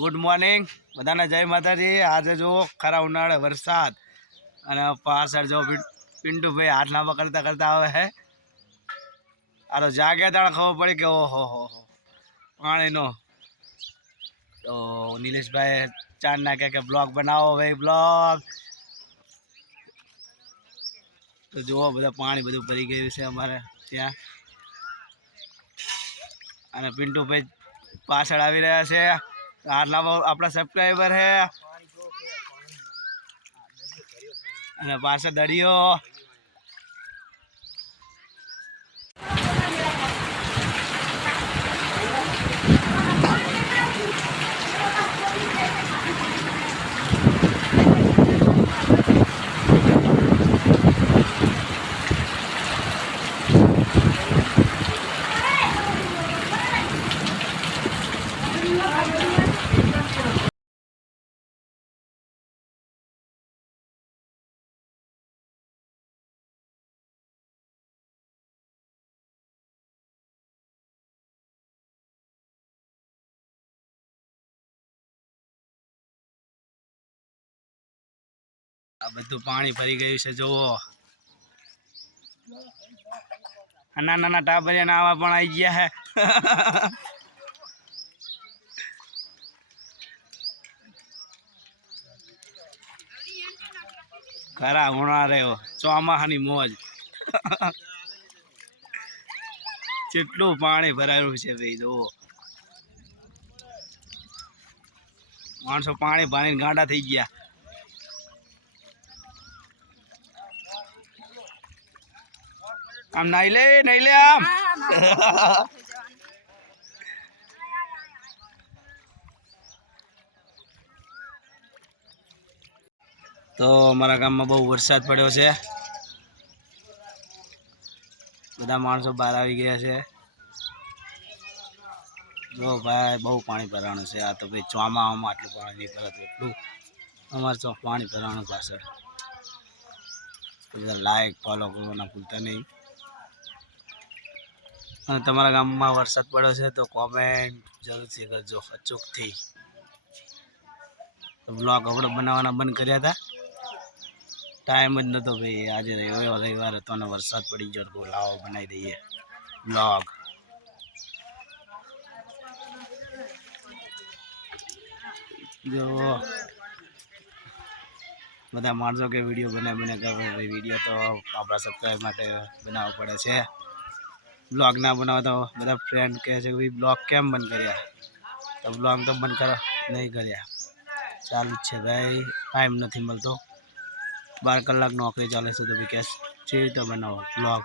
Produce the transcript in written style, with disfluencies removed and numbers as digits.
Good morning બધાને જય માતાજી। આજે જો ખરા ઉનાળે વરસાદ અને પાછળ જો પિન્ટુભાઈ હાથ લાંબા કરતા કરતા આવે હે। આ તો જાગ્યા તાણે ખબર પડી કે ઓહો હો પાણીનો। તો નિલેશભાઈ ચાંદ નાખે કે બ્લોગ બનાવો ભાઈ બ્લોગ। તો જુઓ બધા પાણી બધું ભરી ગયું છે અમારે ત્યાં અને પિન્ટુભાઈ પાછળ આવી રહ્યા છે। આટલા આપણા સબસ્ક્રાઈબર હે અને પાછળ દરિયો। આ બધું પાણી ભરી ગયું છે જુઓ। નાના નાના ટાબરિયા નાવા પણ આવી ગયા હે। ખરા ઉનાળે ચોમાસાની મોજ। કેટલું પાણી ભરાયું છે ભાઈ જુઓ। માણસો પાણી ભરીને ગાંડા થઈ ગયા। આમ નાઈ લે આમ। તો અમારા ગામમાં બહુ વરસાદ પડ્યો છે। બધા માણસો બહાર આવી ગયા છે। જો ભાઈ બહુ પાણી ભરાણું છે। આ તો ભાઈ ચોમાસામાં આટલું પાણી નહીં ભરાતું એટલું અમારે તો પાણી ભરાણું પાછળ। બધા લાઈક ફોલો કરવાના ભૂલતા નહીં। અને તમારા ગામમાં વરસાદ પડ્યો છે તો કોમેન્ટ જરૂરથી કરજો અચૂકથી। બ્લોગ આપણે બનાવવાના બંધ કર્યા હતા, ટાઈમ જ નહોતો ભાઈ। આજે રવિવાર હતો અને વરસાદ પડી ગયો તો લાવો બનાવી દઈએ બ્લોગ। જો બધા માણસો કે વિડીયો બને કે વિડીયો તો આપણા સબસ્ક્રાઈબ માટે બનાવવો પડે છે। બ્લોગ ના બનાવો તો બધા ફ્રેન્ડ કહે છે કે ભાઈ બ્લોગ કેમ બંધ કર્યા? તો બ્લોગ તો બંધ કરવા નહીં કર્યા, ચાલુ જ છે ભાઈ। ટાઈમ નથી મળતો, 12 કલાક નોકરી ચાલે છે તો ભાઈ કેવી રીતે બનાવો બ્લોગ?